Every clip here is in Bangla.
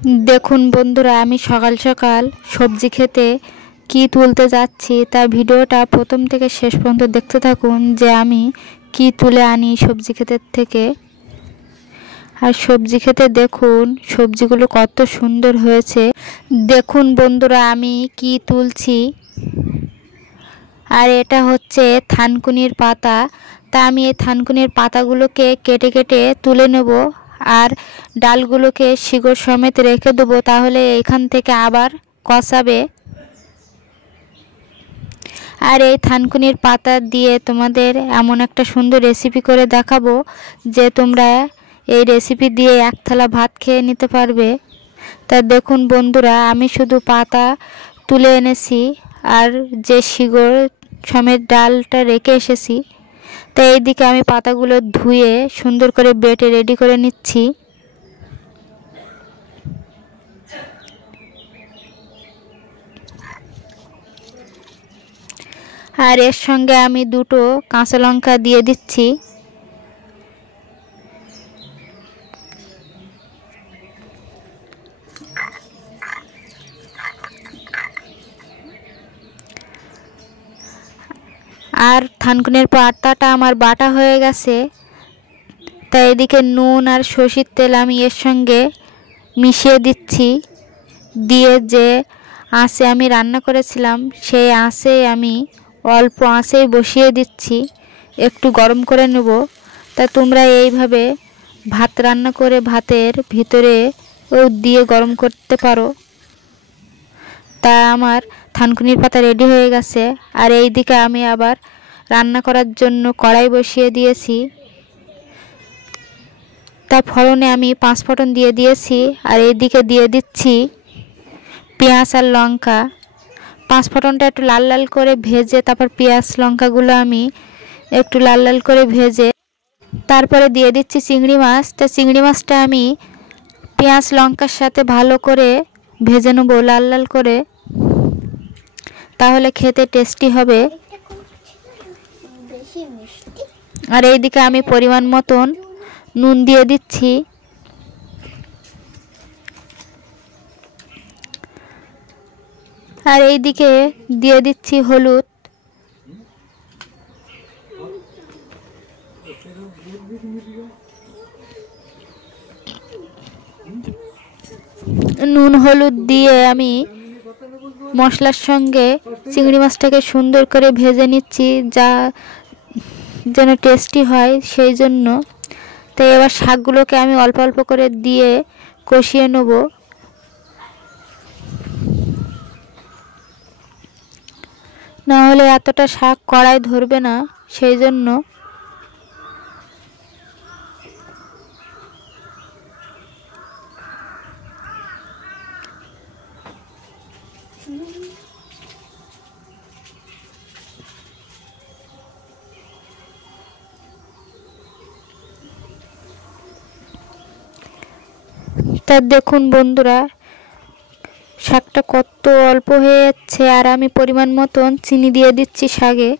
দেখুন বন্ধুরা, আমি সকাল সকাল সবজি খেতে কি তুলতে যাচ্ছি তার ভিডিওটা প্রথম থেকে শেষ পর্যন্ত দেখতে থাকুন যে আমি কি তুলে আনি সবজি ক্ষেতের থেকে। আর সবজি খেতে দেখুন সবজিগুলো কত সুন্দর হয়েছে। দেখুন বন্ধুরা আমি কি তুলছি। আর এটা হচ্ছে থানকুনির পাতা। তা আমি এই থানকুনির পাতাগুলোকে কেটে কেটে তুলে নেব আর ডালগুলোকে শিকড় সমেত রেখে দেবো, তাহলে এখান থেকে আবার কষাবে। আর এই থানকুনির পাতা দিয়ে তোমাদের এমন একটা সুন্দর রেসিপি করে দেখাবো যে তোমরা এই রেসিপি দিয়ে এক থালা ভাত খেয়ে নিতে পারবে। তা দেখুন বন্ধুরা, আমি শুধু পাতা তুলে এনেছি আর যে শিকড় সমেত ডালটা রেখে এসেছি। তো এইদিকে আমি পাতাগুলো ধুয়ে সুন্দর করে বেটে রেডি করে নিচ্ছি। আর এর সঙ্গে আমি দুটো কাঁচা লঙ্কা দিয়ে দিচ্ছি। আর থানকুনির পাতাটা আমার বাটা হয়ে গেছে। তাই এদিকে নুন আর সরষের তেল আমি এর সঙ্গে মিশিয়ে দিচ্ছি। দিয়ে যে আঁচে আমি রান্না করেছিলাম সেই আঁচে আমি অল্প আঁচেই বসিয়ে দিচ্ছি, একটু গরম করে নেব। তা তোমরা এইভাবে ভাত রান্না করে ভাতের ভিতরে দিয়ে গরম করতে পারো। তা আমার থানকুনির পাতা রেডি হয়ে গেছে। আর এই দিকে আমি আবার রান্না করার জন্য কড়াই বসিয়ে দিয়েছি। তা ফোড়নে আমি 5 ফোড়ন দিয়ে দিয়েছি। আর এইদিকে দিয়ে দিচ্ছি পেঁয়াজ আর লঙ্কা। 5 ফোড়নটা একটু লাল লাল করে ভেজে তারপর পেঁয়াজ লঙ্কাগুলো আমি একটু লাল লাল করে ভেজে তারপরে দিয়ে দিচ্ছি চিংড়ি মাছ। তা চিংড়ি মাছটা আমি পেঁয়াজ লঙ্কার সাথে ভালো করে ভেজে নেবো লাল লাল করে, তাহলে খেতে টেস্টি হবে। আর এইদিকে আমি পরিমাণ মতন নুন দিয়ে দিচ্ছি। আর এইদিকে দিয়ে দিচ্ছি হলুদ। নুন হলুদ দিয়ে আমি মশলার সঙ্গে চিংড়ি মাছটাকে সুন্দর করে ভেজে নিচ্ছি, যা যেন টেস্টি হয় সেই জন্য। তো এবার শাকগুলোকে আমি অল্প অল্প করে দিয়ে কষিয়ে নেব। না হলে এতটা শাক কড়াই ধরবে না, সেই জন্য। তা দেখুন বন্ধুরা শাকটা কত অল্প হয়ে যাচ্ছে। আর আমি পরিমাণ মতন চিনি দিয়ে দিচ্ছি শাকে।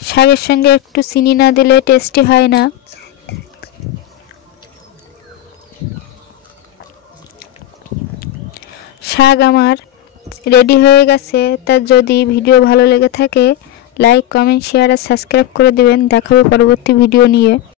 শাকের সঙ্গে একটু চিনি না দিলে টেস্টি হয় না। শাক আমার রেডি হয়ে গেছে। তা যদি ভিডিও ভালো লেগে থাকে লাইক কমেন্ট শেয়ার আর সাবস্ক্রাইব করে দেবেন। দেখাবো পরবর্তী ভিডিও নিয়ে।